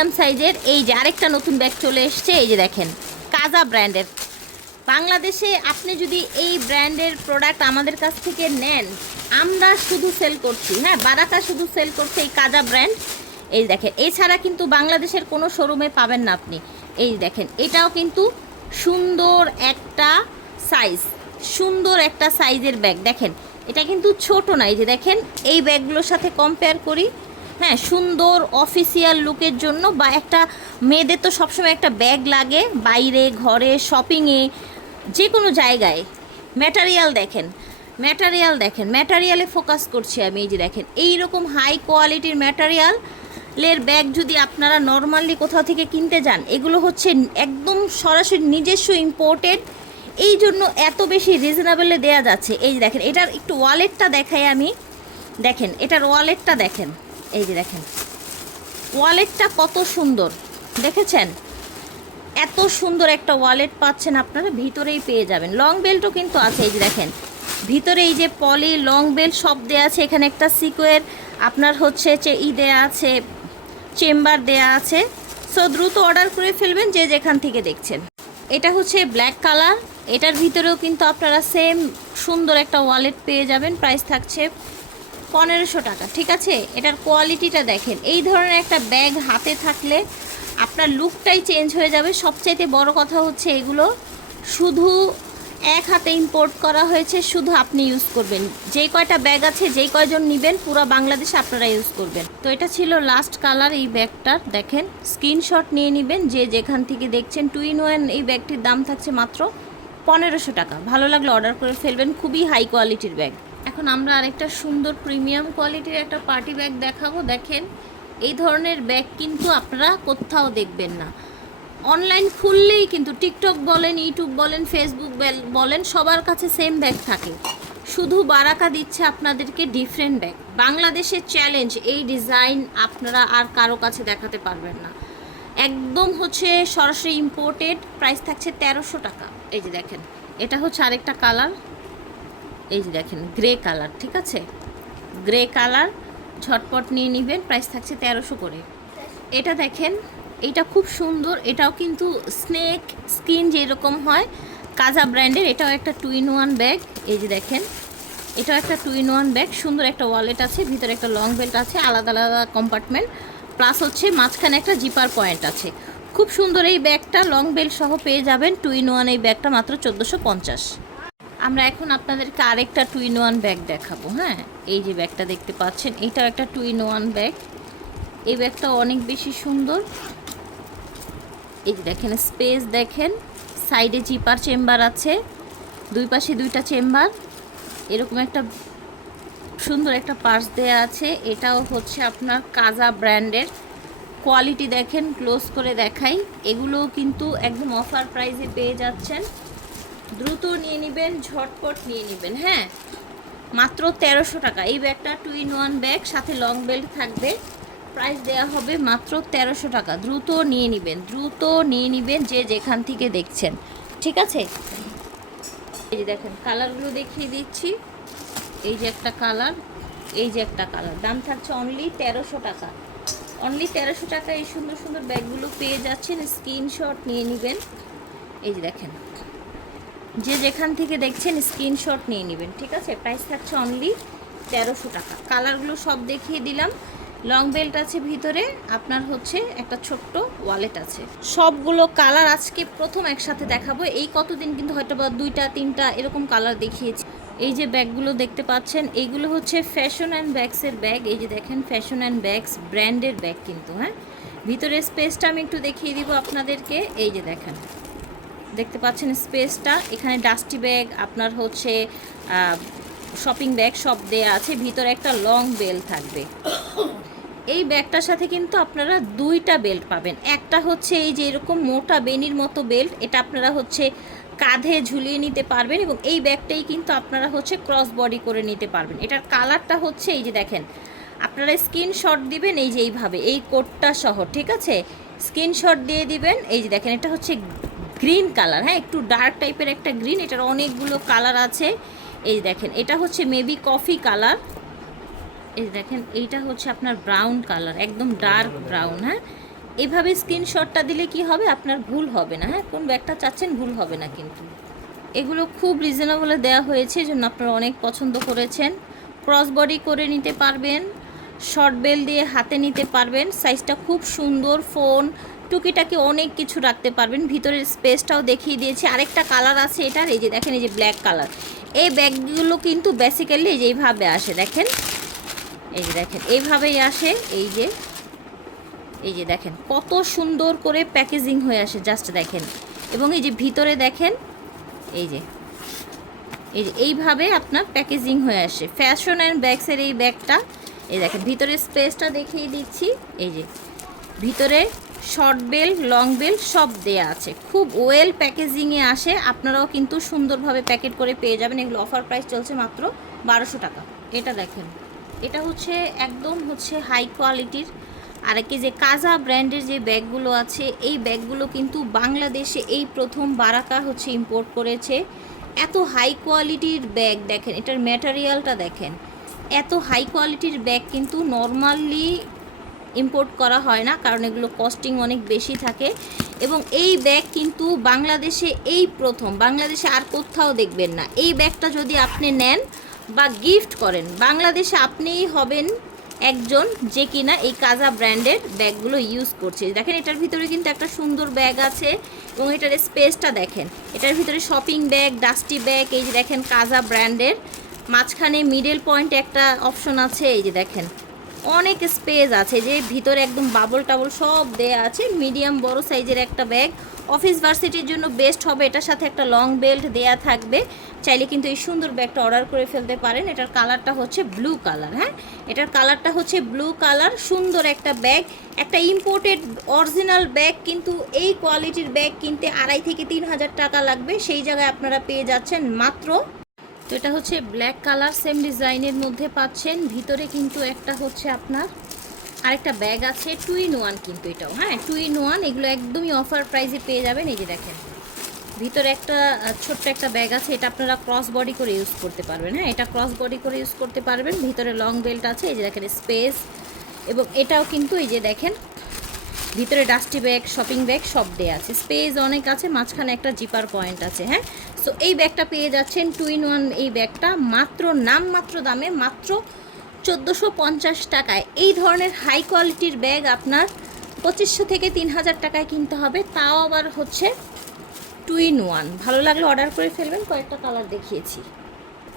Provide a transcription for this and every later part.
Medium সাইজের। এই যে আরেকটা নতুন ব্যাগ চলে এসছে, এই যে দেখেন কাজা ব্র্যান্ডের। বাংলাদেশে আপনি যদি এই ব্র্যান্ডের প্রোডাক্ট আমাদের কাছ থেকে নেন, আমরা শুধু সেল করছি, হ্যাঁ, বারাকা শুধু সেল করছে এই কাজা ব্র্যান্ড। এই দেখেন, এছাড়া কিন্তু বাংলাদেশের কোনো শোরুমে পাবেন না আপনি। এই দেখেন, এটাও কিন্তু সুন্দর একটা সাইজ, সুন্দর একটা সাইজের ব্যাগ। দেখেন এটা কিন্তু ছোট না, এই যে দেখেন এই ব্যাগগুলোর সাথে কম্পেয়ার করি, হ্যাঁ, সুন্দর অফিসিয়াল লুকের জন্য, বা একটা মেয়েদের তো সবসময় একটা ব্যাগ লাগে বাইরে, ঘরে, শপিংয়ে, যে কোনো জায়গায়। ম্যাটেরিয়াল দেখেন, ম্যাটেরিয়াল দেখেন, ম্যাটেরিয়ালে ফোকাস করছি আমি। এই যে দেখেন এইরকম হাই কোয়ালিটির ম্যাটেরিয়ালের ব্যাগ যদি আপনারা নর্মালি কোথাও থেকে কিনতে যান, এগুলো হচ্ছে একদম সরাসরি নিজস্ব ইম্পোর্টেড, এই জন্য এত বেশি রিজনেবলে দেয়া যাচ্ছে। এই যে দেখেন এটার একটু ওয়ালেটটা দেখাই আমি। দেখেন এটার ওয়ালেটটা দেখেন, এই যে দেখেন ওয়ালেটটা কত সুন্দর, দেখেছেন? এত সুন্দর একটা ওয়ালেট পাচ্ছেন আপনারা, ভিতরেই পেয়ে যাবেন। লং বেল্টও কিন্তু আছে, এই যে দেখেন ভিতরে এই যে পলি লং বেল্ট সব দেয়া আছে। এখানে একটা সিকোয়ের আপনার হচ্ছে দেয়া আছে, চেম্বার দেয়া আছে। সো দ্রুত অর্ডার করে ফেলবেন যে যেখান থেকে দেখছেন। এটা হচ্ছে ব্ল্যাক কালার, এটার ভিতরেও কিন্তু আপনারা সেম সুন্দর একটা ওয়ালেট পেয়ে যাবেন। প্রাইস থাকছে 1500 টাকা, ঠিক আছে? এটার কোয়ালিটিটা দেখেন, এই ধরনের একটা ব্যাগ হাতে থাকলে আপনার লুকটাই চেঞ্জ হয়ে যাবে। সবচাইতে বড় কথা হচ্ছে এগুলো শুধু এক হাতে ইম্পোর্ট করা হয়েছে, শুধু আপনি ইউজ করবেন। যেই কয়টা ব্যাগ আছে, যেই কয়জন নেবেন, পুরো বাংলাদেশে আপনারা ইউজ করবেন। তো এটা ছিল লাস্ট কালার এই ব্যাগটার। দেখেন স্ক্রিনশট নিয়ে নেবেন যে যেখান থেকে দেখছেন। 2-in-1 এই ব্যাগটির দাম থাকছে মাত্র 1500 টাকা। ভালো লাগলে অর্ডার করে ফেলবেন, খুবই হাই কোয়ালিটির ব্যাগ। এখন আমরা আরেকটা সুন্দর প্রিমিয়াম কোয়ালিটির একটা পার্টি ব্যাগ দেখাবো। দেখেন এই ধরনের ব্যাগ কিন্তু আপনারা কোথাও দেখবেন না। অনলাইন খুললেই কিন্তু টিকটক বলেন, ইউটিউব বলেন, ফেসবুক বলেন, সবার কাছে সেম ব্যাগ থাকে। শুধু বারাকা দিচ্ছে আপনাদেরকে ডিফারেন্ট ব্যাগ। বাংলাদেশের চ্যালেঞ্জ, এই ডিজাইন আপনারা আর কারো কাছে দেখাতে পারবেন না। একদম হচ্ছে সরাসরি ইম্পোর্টেড। প্রাইস থাকছে 1300 টাকা। এই যে দেখেন এটা হচ্ছে আরেকটা কালার, এই যে দেখেন গ্রে কালার, ঠিক আছে? গ্রে কালার ঝটপট নিয়ে নেবেন। প্রাইস থাকছে 1300 করে। এটা দেখেন, এটা খুব সুন্দর, এটাও কিন্তু স্নেক স্কিন যেরকম হয়, কাজা ব্র্যান্ডের। এটাও একটা 2-in-1 ব্যাগ। এই যে দেখেন এটাও একটা 2-in-1 ব্যাগ। সুন্দর একটা ওয়ালেট আছে, ভিতরে একটা লং বেল্ট আছে, আলাদা আলাদা কম্পার্টমেন্ট, প্লাস হচ্ছে মাঝখানে একটা জিপার পয়েন্ট আছে। খুব সুন্দর এই ব্যাগটা, লং বেল্ট সহ পেয়ে যাবেন। 2-in-1 এই ব্যাগটা মাত্র 1450। আমরা এখন আপনাদেরকে আরেকটা 2-in-1 ব্যাগ দেখাবো। হ্যাঁ, এই যে ব্যাগটা দেখতে পাচ্ছেন, এটাও একটা 2-in-1 ব্যাগ। এই ব্যাগটা অনেক বেশি সুন্দর। এই যে দেখেন স্পেস দেখেন, সাইডে জিপার চেম্বার আছে, দুই পাশে দুইটা চেম্বার, এরকম একটা সুন্দর একটা পার্স দেয়া আছে। এটাও হচ্ছে আপনার কাজা ব্র্যান্ডের। কোয়ালিটি দেখেন, ক্লোজ করে দেখাই। এগুলোও কিন্তু একদম অফার প্রাইসে পেয়ে যাচ্ছেন। দ্রুত নিয়ে নেবেন, ঝটপট নিয়ে নেবেন। হ্যাঁ, মাত্র 1300 টাকা এই ব্যাগটা। 2-in-1 ব্যাগ, সাথে লং বেল্ট থাকবে। প্রাইস দেওয়া হবে মাত্র 1300 টাকা। দ্রুত নিয়ে নেবেন, দ্রুত নিয়ে নেবেন যে যেখান থেকে দেখছেন, ঠিক আছে? এই যে দেখেন কালারগুলো দেখিয়ে দিচ্ছি। এই যে একটা কালার, এই যে একটা কালার। দাম থাকছে অনলি 1300 টাকা। অনলি 1300 টাকা এই সুন্দর সুন্দর ব্যাগগুলো পেয়ে যাচ্ছেন। স্ক্রিনশট নিয়ে নেবেন। এই যে দেখেন যে যেখান থেকে দেখছেন স্ক্রিনশট নিয়ে নেবেন, ঠিক আছে? প্রাইস থাকছে অনলি 1300 টাকা। কালারগুলো সব দেখিয়ে দিলাম। লং বেল্ট আছে ভিতরে, আপনার হচ্ছে একটা ছোট্ট ওয়ালেট আছে। সবগুলো কালার আজকে প্রথম একসাথে দেখাবো। এই কতদিন কিন্তু হয়তো বা 2-3টা এরকম কালার দেখিয়েছি। এই যে ব্যাগগুলো দেখতে পাচ্ছেন, এইগুলো হচ্ছে ফ্যাশন অ্যান্ড ব্যাগসের ব্যাগ। এই যে দেখেন ফ্যাশন অ্যান্ড ব্যাগস ব্র্যান্ডের ব্যাগ কিন্তু। হ্যাঁ, ভিতরের স্পেসটা আমি একটু দেখিয়ে দিব আপনাদেরকে। এই যে দেখেন, দেখতে পাচ্ছেন স্পেসটা। এখানে ডাস্টি ব্যাগ, আপনার হচ্ছে শপিং ব্যাগ সব দেয়া আছে। ভিতরে একটা লং বেল্ট থাকবে। এই ব্যাগটার সাথে কিন্তু আপনারা দুইটা বেল্ট পাবেন। একটা হচ্ছে এই যে এরকম মোটা বেনির মতো বেল্ট, এটা আপনারা হচ্ছে কাঁধে ঝুলিয়ে নিতে পারবেন, এবং এই ব্যাগটাই কিন্তু আপনারা হচ্ছে ক্রস বডি করে নিতে পারবেন। এটার কালারটা হচ্ছে এই যে দেখেন, আপনারা স্ক্রিনশট দিবেন এই যে এইভাবে, এই কোডটা সহ, ঠিক আছে? স্ক্রিনশট দিয়ে দিবেন। এই যে দেখেন এটা হচ্ছে গ্রিন কালার। হ্যাঁ, একটু ডার্ক টাইপের একটা গ্রিন। এটার অনেকগুলো কালার আছে। এই দেখেন এটা হচ্ছে মেবি কফি কালার। এই দেখেন এইটা হচ্ছে আপনার ব্রাউন কালার, একদম ডার্ক ব্রাউন। হ্যাঁ, এভাবে স্ক্রিনশটটা দিলে কি হবে, আপনার ভুল হবে না। হ্যাঁ, কোন ব্যাগটা চাচ্ছেন ভুল হবে না কিন্তু। এগুলো খুব রিজনেবলে দেওয়া হয়েছে, এই জন্য আপনারা অনেক পছন্দ করেছেন। ক্রস বডি করে নিতে পারবেন, শর্ট বেল দিয়ে হাতে নিতে পারবেন, সাইজটা খুব সুন্দর। ফোন টুকিটাকি অনেক কিছু রাখতে পারবেন। ভিতরের স্পেসটাও দেখিয়ে দিয়েছি। আরেকটা কালার আছে এটার, এই যে দেখেন, এই যে ব্ল্যাক কালার। এই ব্যাগগুলো কিন্তু বেসিক্যালি এই যে এইভাবে আসে, দেখেন, এই যে দেখেন এইভাবেই আসে। এই যে দেখেন কত সুন্দর করে প্যাকেজিং হয়ে আসে, জাস্ট দেখেন। এবং এই যে ভিতরে দেখেন, এই যে এইভাবে আপনার প্যাকেজিং হয়ে আসে। ফ্যাশন অ্যান্ড ব্যাগসের এই ব্যাগটা, এই দেখেন ভিতরে স্পেসটা দেখিয়ে দিচ্ছি। এই যে ভিতরে শর্ট বেল, লং বেল সব দেয়া আছে, খুব ওয়েল প্যাকেজিংয়ে আসে। আপনারাও কিন্তু সুন্দরভাবে প্যাকেট করে পেয়ে যাবেন। এগুলো অফার প্রাইস চলছে মাত্র 1200 টাকা। এটা দেখেন, এটা হচ্ছে একদম হচ্ছে হাই কোয়ালিটির। আর কি যে কাজা ব্র্যান্ডের যে ব্যাগগুলো আছে, এই ব্যাগগুলো কিন্তু বাংলাদেশে এই প্রথম বারাকা হচ্ছে ইম্পোর্ট করেছে। এত হাই কোয়ালিটির ব্যাগ দেখেন, এটার ম্যাটেরিয়ালটা দেখেন। এত হাই কোয়ালিটির ব্যাগ কিন্তু নর্মালি ইম্পোর্ট করা হয় না, কারণ এগুলো কস্টিং অনেক বেশি থাকে। এবং এই ব্যাগ কিন্তু বাংলাদেশে এই প্রথম, বাংলাদেশে আর কোথাও দেখবেন না। এই ব্যাগটা যদি আপনি নেন বা গিফট করেন, বাংলাদেশে আপনিই হবেন একজন যে কিনা এই কাজা ব্র্যান্ডের ব্যাগগুলো ইউজ করছে। দেখেন এটার ভিতরে কিন্তু একটা সুন্দর ব্যাগ আছে, এবং এটার স্পেসটা দেখেন। এটার ভিতরে শপিং ব্যাগ, ডাস্টি ব্যাগ, এই যে দেখেন কাজা ব্র্যান্ডের। মাঝখানে মিডল পয়েন্টে একটা অপশন আছে, এই যে দেখেন অনেক স্পেস আছে, যে ভিতরে একদম বাবল টাবল সব দেয়া আছে। মিডিয়াম বড় সাইজের একটা ব্যাগ, অফিস ভার্সিটির জন্য বেস্ট হবে। এটার সাথে একটা লং বেল্ট দেয়া থাকবে। চাইলে কিন্তু এই সুন্দর ব্যাগটা অর্ডার করে ফেলতে পারেন। এটার কালারটা হচ্ছে ব্লু কালার। হ্যাঁ, এটার কালারটা হচ্ছে ব্লু কালার। সুন্দর একটা ব্যাগ, একটা ইম্পোর্টেড অরিজিনাল ব্যাগ, কিন্তু এই কোয়ালিটির ব্যাগ কিনতে 2500 থেকে 3000 টাকা লাগবে। সেই জায়গায় আপনারা পেয়ে যাচ্ছেন মাত্র। তো এটা হচ্ছে ব্ল্যাক কালার, সেম ডিজাইনের মধ্যে পাচ্ছেন। ভিতরে কিন্তু একটা হচ্ছে আপনার আরেকটা ব্যাগ আছে, 2 in 1 কিন্তু এটাও। হ্যাঁ, 2 in 1, এগুলো একদমই অফার প্রাইসে পেয়ে যাবেন। এই যে দেখেন ভিতরে একটা ছোট্ট একটা ব্যাগ আছে, এটা আপনারা ক্রস বডি করে ইউজ করতে পারবেন। হ্যাঁ, এটা ক্রস বডি করে ইউজ করতে পারবেন। ভিতরে লং বেল্ট আছে, এই যে দেখেন স্পেস। এবং এটাও কিন্তু এই যে দেখেন ভিতরে ডাস্টি ব্যাগ, শপিং ব্যাগ সব দেওয়া আছে, স্পেস অনেক আছে, মাঝখানে একটা জিপার পয়েন্ট আছে। হ্যাঁ, সো এই ব্যাগটা পেয়ে যাচ্ছেন 2 in 1 এই ব্যাগটা মাত্র নামমাত্র দামে, মাত্র 1450 টাকায়। এই ধরনের হাই কোয়ালিটির ব্যাগ আপনার 2500 থেকে 3000 টাকায় কিনতে হবে, তাও আবার হচ্ছে 2 in 1। ভালো লাগলে অর্ডার করে ফেলবেন। কয়েকটা কালার দেখিয়েছি,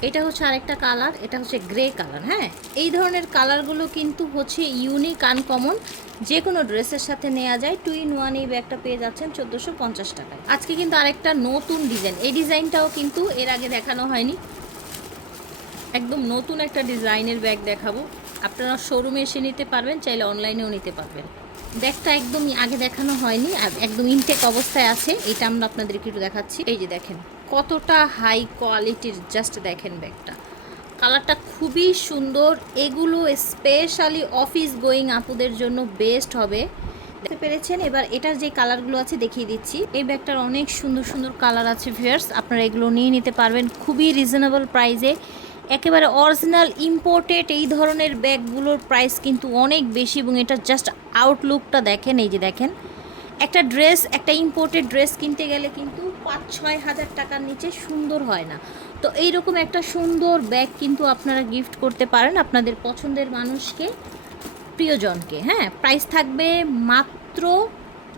এটা হচ্ছে আরেকটা কালার, এটা হচ্ছে গ্রে কালার। হ্যাঁ, এই ধরনের কালারগুলো কিন্তু হচ্ছে ইউনিক, আনকমন, যে কোনো ড্রেসের সাথে নেওয়া যায়। 2 in 1 এই ব্যাগটা পেয়ে যাচ্ছেন 1450 টাকায়। আজকে কিন্তু আরেকটা নতুন ডিজাইন, এই ডিজাইনটাও কিন্তু এর আগে দেখানো হয়নি, একদম নতুন একটা ডিজাইনের ব্যাগ দেখাবো। আপনারা শোরুমে এসে নিতে পারবেন, চাইলে অনলাইনেও নিতে পারবেন। ব্যাগটা একদমই আগে দেখানো হয়নি, আর একদম ইনটেক অবস্থায় আছে। এটা আমরা আপনাদেরকে একটু দেখাচ্ছি। এই যে দেখেন কতটা হাই কোয়ালিটির, জাস্ট দেখেন ব্যাগটা, কালারটা খুবই সুন্দর। এগুলো স্পেশালি অফিস গোয়িং আপুদের জন্য বেস্ট হবে, দেখতে পেরেছেন। এবার এটার যে কালারগুলো আছে দেখিয়ে দিচ্ছি। এই ব্যাগটার অনেক সুন্দর সুন্দর কালার আছে ভিউয়ার্স, আপনারা এগুলো নিয়ে নিতে পারবেন খুবই রিজনেবল প্রাইসে। একেবারে অরিজিনাল ইম্পোর্টেড এই ধরনের ব্যাগগুলোর প্রাইস কিন্তু অনেক বেশি, এবং এটার জাস্ট আউটলুকটা দেখেন। এই যে দেখেন একটা ড্রেস, একটা ইম্পোর্টেড ড্রেস কিনতে গেলে কিন্তু 5-6 হাজার টাকার নিচে সুন্দর হয় না। তো এইরকম একটা সুন্দর ব্যাগ কিন্তু আপনারা গিফট করতে পারেন আপনাদের পছন্দের মানুষকে, প্রিয়জনকে। হ্যাঁ, প্রাইস থাকবে মাত্র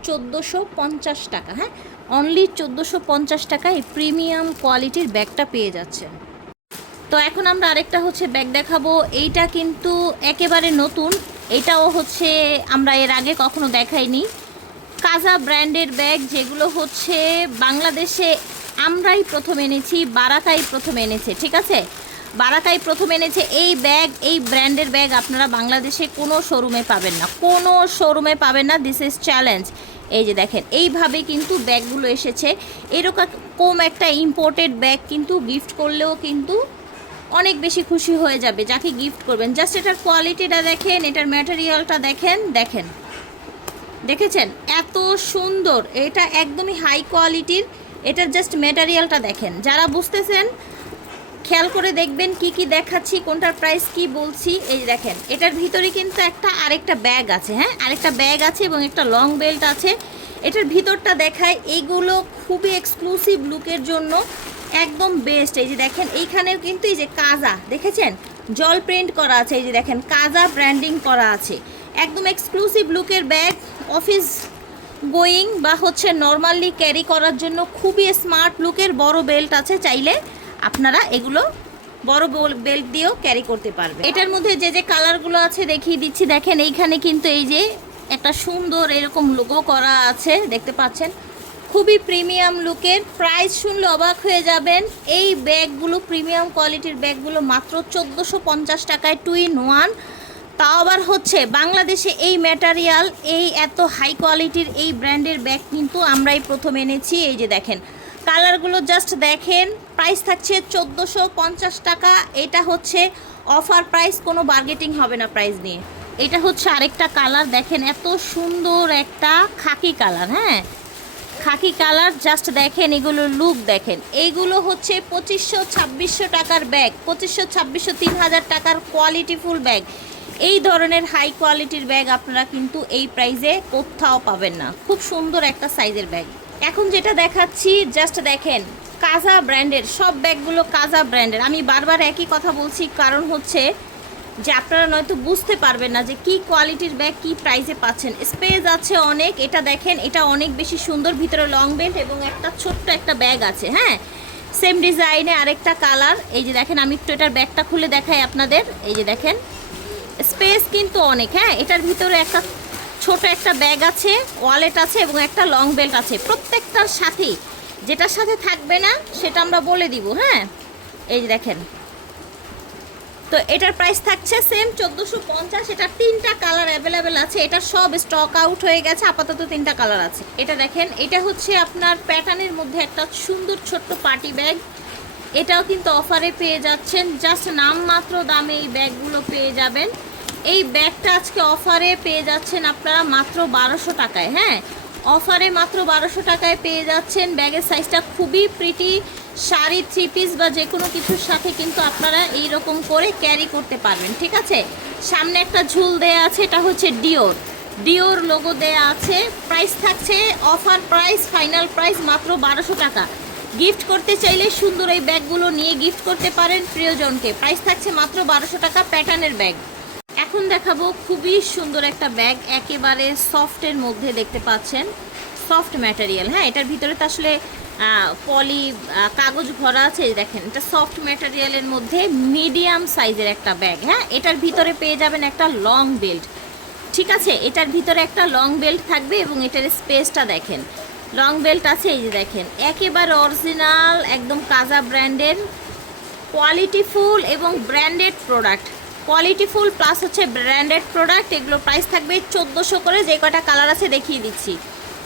1450 টাকা। হ্যাঁ, অনলি 1450 টাকায় প্রিমিয়াম কোয়ালিটির ব্যাগটা পেয়ে যাচ্ছেন। তো এখন আমরা আরেকটা হচ্ছে ব্যাগ দেখাবো। এইটা কিন্তু একেবারে নতুন, এটাও হচ্ছে আমরা এর আগে কখনো দেখাইনি। কাজা ব্র্যান্ডের ব্যাগ, যেগুলো হচ্ছে বাংলাদেশে আমরাই প্রথম এনেছি, বারাকাই প্রথম এনেছে। ঠিক আছে, বারাকাই প্রথম এনেছে এই ব্যাগ। এই ব্র্যান্ডের ব্যাগ আপনারা বাংলাদেশে কোনো শোরুমে পাবেন না, কোনো শোরুমে পাবেন না, দিস ইজ চ্যালেঞ্জ। এই যে দেখেন এইভাবে কিন্তু ব্যাগগুলো এসেছে। এরকম একটা ইম্পোর্টেড ব্যাগ কিন্তু গিফট করলেও কিন্তু অনেক বেশি খুশি হয়ে যাবে যাকে গিফট করবেন। জাস্ট এটার কোয়ালিটিটা দেখেন, এটার ম্যাটেরিয়ালটা দেখেন, দেখেন দেখেছেন এত সুন্দর, এটা একদমই হাই কোয়ালিটির। এটার জাস্ট ম্যাটেরিয়ালটা দেখেন। যারা বুঝতেছেন খেয়াল করে দেখবেন কি কি দেখাচ্ছি, কোনটার প্রাইস কি বলছি। এই যে দেখেন, এটার ভিতরে কিন্তু আরেকটা ব্যাগ আছে, হ্যাঁ আরেকটা ব্যাগ আছে এবং একটা লং বেল্ট আছে। এটার ভিতরটা দেখায়, এইগুলো খুবই এক্সক্লুসিভ লুকের জন্য একদম বেস্ট। এই যে দেখেন, এইখানেও কিন্তু এই যে কাজা দেখেছেন, জল প্রিন্ট করা আছে। এই যে দেখেন, কাজা ব্র্যান্ডিং করা আছে। একদম এক্সক্লুসিভ লুকের ব্যাগ, অফিস গোয়িং বা হচ্ছে নর্মালি ক্যারি করার জন্য খুবই স্মার্ট লুকের। বড় বেল্ট আছে, চাইলে আপনারা এগুলো বড় বেল্ট দিয়েও ক্যারি করতে পারবে। এটার মধ্যে যে যে কালারগুলো আছে দেখিয়ে দিচ্ছি। দেখেন এইখানে কিন্তু এই যে একটা সুন্দর এরকম লোগো করা আছে, দেখতে পাচ্ছেন, খুবই প্রিমিয়াম লুকের। প্রাইস শুনলে অবাক হয়ে যাবেন। এই ব্যাগগুলো প্রিমিয়াম কোয়ালিটির ব্যাগগুলো মাত্র 1450 টাকায় 2 in 1। তাও আবার হচ্ছে বাংলাদেশে এই ম্যাটেরিয়াল, এই এত হাই কোয়ালিটির এই ব্র্যান্ডের ব্যাগ কিন্তু আমরাই প্রথম এনেছি। এই যে দেখেন কালারগুলো জাস্ট দেখেন, প্রাইস থাকছে 1450 টাকা। এটা হচ্ছে অফার প্রাইস, কোনো বার্গেটিং হবে না প্রাইস নিয়ে। এটা হচ্ছে আরেকটা কালার, দেখেন এত সুন্দর একটা খাকি কালার, হ্যাঁ খাকি কালার, জাস্ট দেখেন এগুলো লুক দেখেন। এইগুলো হচ্ছে 2500-2600 টাকার ব্যাগ, 2500-2600 3000 টাকার কোয়ালিটিফুল ব্যাগ। এই ধরনের হাই কোয়ালিটির ব্যাগ আপনারা কিন্তু এই প্রাইসে কোথাও পাবেন না। খুব সুন্দর একটা সাইজের ব্যাগ। এখন যেটা দেখাচ্ছি জাস্ট দেখেন, কাজা ব্র্যান্ডের সব ব্যাগগুলো, কাজা ব্র্যান্ডের। আমি বারবার একই কথা বলছি, কারণ হচ্ছে যে আপনারা নয়তো বুঝতে পারবেন না যে কি কোয়ালিটির ব্যাগ কি প্রাইসে পাচ্ছেন। স্পেস আছে অনেক। এটা দেখেন, এটা অনেক বেশি সুন্দর, ভিতরে লং বেল্ট এবং একটা ছোট্ট একটা ব্যাগ আছে, হ্যাঁ সেম ডিজাইনে আরেকটা কালার। এই যে দেখেন, আমি একটু এটার ব্যাগটা খুলে দেখাই আপনাদের। এই যে দেখেন, স্পেস কিন্তু অনেক, হ্যাঁ এটার ভিতরে একটা ছোট একটা ব্যাগ আছে, ওয়ালেট আছে এবং একটা লং বেল্ট আছে। প্রত্যেকটার সাথেই যেটার সাথে থাকবে না সেটা আমরা বলে দিব, হ্যাঁ এই যে দেখেন। তো এটার প্রাইস থাকছে সেম 1450। এটার 3টা কালার অ্যাভেলেবেল আছে। এটার সব স্টক আউট হয়ে গেছে, আপাতত 3টা কালার আছে। এটা দেখেন, এটা হচ্ছে আপনার প্যাটার্নের মধ্যে একটা সুন্দর ছোট্ট পার্টি ব্যাগ। এটাও কিন্তু অফারে পেয়ে যাচ্ছেন, জাস্ট নামমাত্র দামে এই ব্যাগগুলো পেয়ে যাবেন। এই ব্যাগটা আজকে অফারে পেয়ে যাচ্ছেন আপনারা মাত্র 1200 টাকায়, হ্যাঁ অফারে মাত্র 1200 টাকায় পেয়ে যাচ্ছেন। ব্যাগের সাইজটা খুবই প্রিটি, শাড়ি, 3 পিস বা যে কোনো কিছুর সাথে কিন্তু আপনারা এইরকম করে ক্যারি করতে পারবেন, ঠিক আছে। সামনে একটা ঝুল দেয়া আছে, এটা হচ্ছে ডিওর লোগো দেয়া আছে। প্রাইস থাকছে অফার প্রাইস, ফাইনাল প্রাইস মাত্র 1200 টাকা। গিফট করতে চাইলে সুন্দর এই ব্যাগগুলো নিয়ে গিফট করতে পারেন প্রিয়জনকে। প্রাইস থাকছে মাত্র 1200 টাকা, প্যাটার্নের ব্যাগ। এখন দেখাবো খুবই সুন্দর একটা ব্যাগ, একেবারে সফটের মধ্যে, দেখতে পাচ্ছেন সফট ম্যাটেরিয়াল, হ্যাঁ এটার ভিতরে তো আসলে পলি কাগজ ভরা আছে। দেখেন এটা সফট ম্যাটেরিয়ালের মধ্যে মিডিয়াম সাইজের একটা ব্যাগ, হ্যাঁ এটার ভিতরে পেয়ে যাবেন একটা লং বেল্ট, ঠিক আছে। এটার ভিতরে একটা লং বেল্ট থাকবে এবং এটার স্পেসটা দেখেন, লং বেল্ট আছে। এই যে দেখেন, একেবারে অরিজিনাল একদম কাজা ব্র্যান্ডের কোয়ালিটিফুল এবং ব্র্যান্ডেড প্রোডাক্ট, কোয়ালিটিফুল প্লাস হচ্ছে ব্র্যান্ডেড প্রোডাক্ট। এগুলো প্রাইস থাকবে 1400 করে। যে কটা কালার আছে দেখিয়ে দিচ্ছি,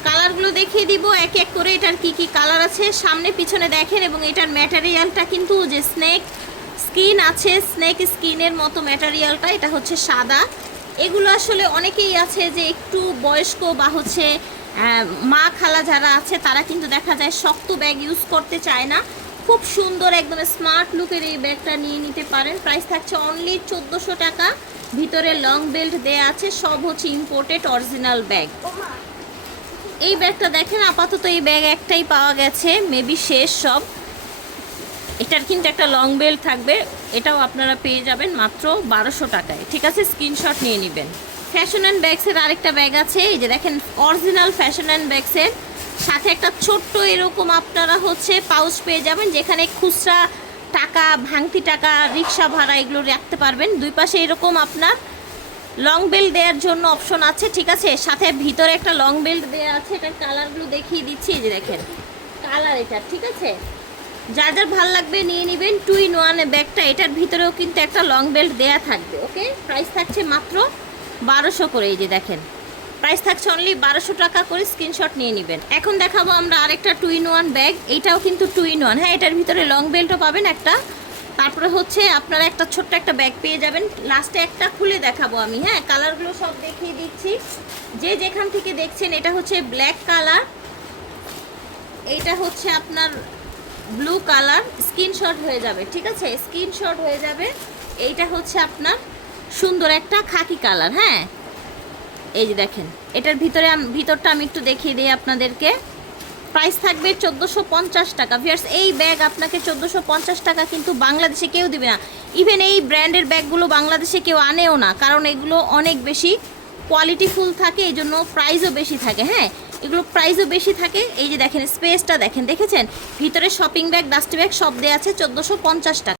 কালারগুলো দেখিয়ে দিব এক এক করে। এটার কি কি কালার আছে সামনে পিছনে দেখেন। এবং এটার ম্যাটেরিয়ালটা কিন্তু যে স্নেক স্কিন আছে, স্নেক স্কিনের মতো ম্যাটেরিয়ালটা, এটা হচ্ছে সাদা। এগুলো আসলে অনেকেই আছে যে একটু বয়স্ক বা হচ্ছে মা খালা যারা আছে তারা কিন্তু দেখা যায় শক্ত ব্যাগ ইউজ করতে চায় না। খুব সুন্দর একদম স্মার্ট লুকের এই ব্যাগটা নিয়ে নিতে পারেন। প্রাইস থাকছে অনলি 1400 টাকা। ভিতরে লং বেল্ট দেয়া আছে, সব হচ্ছে ইম্পোর্টেড অরিজিনাল ব্যাগ। এই ব্যাগটা দেখেন, আপাতত এই ব্যাগ একটাই পাওয়া গেছে, মেবি শেষ সব। এটার কিন্তু একটা লং বেল্ট থাকবে, এটাও আপনারা পেয়ে যাবেন মাত্র 1200 টাকায়, ঠিক আছে। স্ক্রিনশট নিয়ে নেবেন। ফ্যাশন অ্যান্ড ব্যাগসের আরেকটা ব্যাগ আছে, এই যে দেখেন অরিজিনাল ফ্যাশন অ্যান্ড ব্যাগসের সাথে একটা ছোট্ট এরকম আপনারা হচ্ছে পাউচ পেয়ে যাবেন, যেখানে খুচরা টাকা, ভাঙতি টাকা, রিক্সা ভাড়া এগুলো রাখতে পারবেন। দুই পাশে এরকম আপনার লং বেল্ট দেওয়ার জন্য অপশন আছে, ঠিক আছে। সাথে ভিতরে একটা লং বেল্ট দেওয়া আছে। এটার কালারগুলো দেখিয়ে দিচ্ছি, এই যে দেখেন কালার এটা, ঠিক আছে। যার যার ভাল লাগবে নিয়ে নেবেন। 2 in 1 ব্যাগটা, এটার ভিতরেও কিন্তু একটা লং বেল্ট দেয়া থাকবে, ওকে। প্রাইস থাকছে মাত্র 1200 করে। এই যে দেখেন, প্রাইস থাকছে অনলি 1200 টাকা করে। স্ক্রিনশট নিয়ে নেবেন। এখন দেখাবো আমরা আরেকটা 2 in 1 ব্যাগ। এইটাও কিন্তু 2 in 1, হ্যাঁ এটার ভিতরে লং বেল্টও পাবেন একটা, তারপরে হচ্ছে আপনারা একটা ছোট্ট একটা ব্যাগ পেয়ে যাবেন। লাস্টে একটা খুলে দেখাবো আমি, হ্যাঁ কালারগুলো সব দেখিয়ে দিচ্ছি। যে যেখান থেকে দেখছেন, এটা হচ্ছে ব্ল্যাক কালার, এইটা হচ্ছে আপনার ব্লু কালার স্ক্রিনশট হয়ে যাবে, ঠিক আছে, স্ক্রিনশট হয়ে যাবে। এইটা হচ্ছে আপনার সুন্দর একটা খাকি কালার। হ্যাঁ, এই যে দেখেন, এটার ভিতরটা আমি একটু দেখিয়ে দিই আপনাদেরকে। প্রাইস থাকবে 1450 টাকা। ভিউয়ার্স, এই ব্যাগ আপনাকে 1450 টাকা কিন্তু বাংলাদেশে কেউ দিবে না। ইভেন এই ব্র্যান্ডের ব্যাগগুলো বাংলাদেশে কেউ আনেও না, কারণ এগুলো অনেক বেশি কোয়ালিটিফুল থাকে, এই জন্য প্রাইসও বেশি থাকে। হ্যাঁ, এগুলো প্রাইসও বেশি থাকে। এই যে দেখেন, স্পেসটা দেখেন, দেখেছেন, ভিতরে শপিং ব্যাগ, ডাস্ট ব্যাগ সব দেওয়া আছে 1450 টাকা।